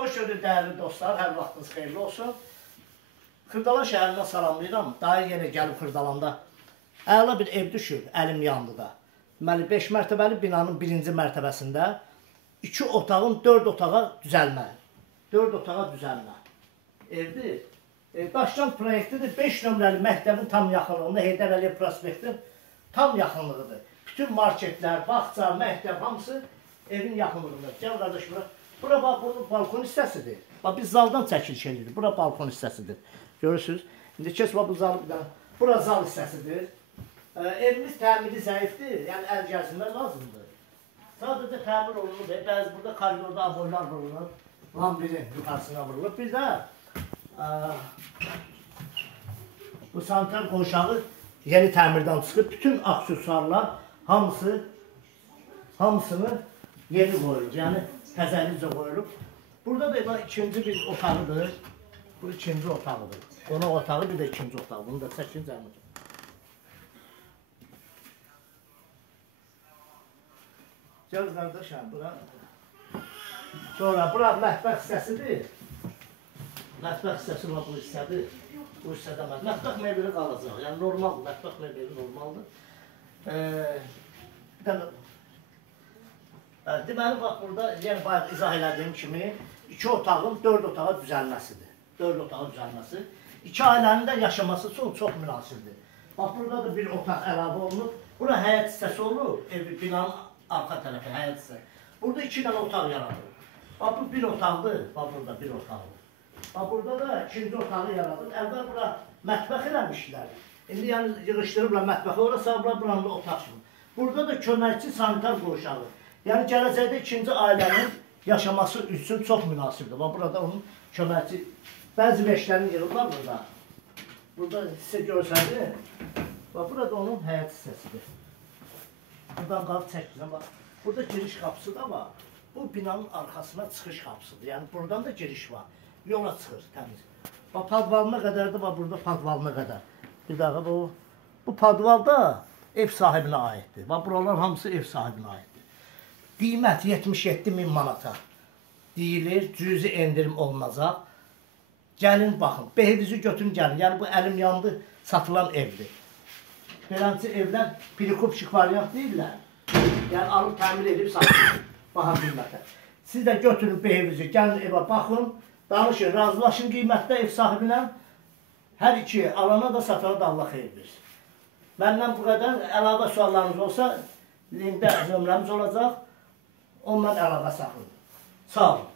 Xoş gördük dəyərli dostlar, hər vaxtınız xeyirli olsun. Xırdalan şəhərindən salamlayıram. Daha yenə gəlib Xırdalanda əla bir ev düşüb, əlim yandıda. Deməli, 5 mərtəbəli binanın 1-ci mərtəbəsində 2 otağın 4 otağa düzəlmə. 4 otağa düzəlmə evdir. Daşcan proyektidir. 5 nömrəli məktəbin tam yaxınlığında, Heydər Əliyev prospektin tam yaxınlığıdır. Bütün marketlər, bağça, məktəb hamısı evin yaxınlığında. Gəl qardaş bura. Bura bax, bunun balkon hissəsidir. Bax, biz zaldan çəkiliş edirik. Bura balkon hissəsidir. Görürsünüz? İndi keç bax, bu zalı bir dənə. Bura zal hissəsidir. Evimiz təmiri zəifdir. Yəni, əl gəlsinlər lazımdır. Sadəcə təmir olunur. Bəzi burada koridorda aboylar vurulur. Lambirin yuxarısına vurulur. Bir də bu sanitar qonşağı yeni təmirdən çıxıb. Bütün aksesuarlar hamısını yeni qoyulur. Yəni, təzəlicə qoyulub. Burada da ikinci bir otağıdır. Bu ikinci otağıdır. Qonaq otağı, bir də ikinci otağı. Bunu da çəkin cəmdir. Gəl qardaşım, bura. Sonra, bura mətbəx hissəsidir. Mətbəx hissəsi var, bu hissədir. Bu hissədə mətbəx mebeli qalacaq. Yəni, normaldır, mətbəx mebeli normaldır. Bir dənə... Deməli, bax, burada, yəni, bayaq izah elədiyim kimi 2 otağın 4 otağa düzəlməsidir. 4 otağa düzəlməsi. 2 ailənin də yaşaması üçün çox münasibdir. Bax, burada da bir otaq əlavə olunub. Bura həyət hissəsi olur, binanın arxa tərəfi, həyət hissəsi. Burada 2 dənə otaq yaradılır. Bax, bu bir otaqdır, bax, burada bir otaqdır. Bax, burada da ikinci otağı yaradılır. Əvvəl bura mətbəx eləmişlər. İndi, yəni, yığışdırıblar mətbəxi, orası buranın da otaq kimi. Burada da köməkçi sanitar qonşağı. Yəni, gələcəkdə ikinci ailənin yaşaması üçün çox münasibdir. Bax, burada onun köməkçi, bəzi veşlərini yığırlar burada. Burada sizə görsədir. Bax, burada onun həyat hissəsidir. Buradan qalıb çəkdirəm, bax. Burada giriş qapısı da var. Bu binanın arxasına çıxış qapısıdır. Yəni, buradan da giriş var. Yola çıxır, təmiz. Bax, padvalına qədərdir, bax, burada padvalına qədər. Bir dəqiqə, bu padval da ev sahibinə aiddir. Bax, buralar hamısı ev sahibinə aiddir. Qiymət 77.000 manata deyilir, cüzi endirim olunacaq. Gəlin, baxın, behinizi götürün, gəlin. Yəni, bu əlim yandı, satılan evdir. Beləncə evlər pirikupçik variant deyirlər. Yəni, alıb təmir edib satılır, baha qiymətə. Siz də götürün behinizi, gəlin evə baxın, danışın, razılaşın qiymətdə ev sahibinə. Hər iki alana da satana da Allah xeyir versin. Məndən bu qədər əlavə suallarınız olsa, linkdə nömrəmiz olacaq. Ondan əlaqə saxlayın. Sağ olun.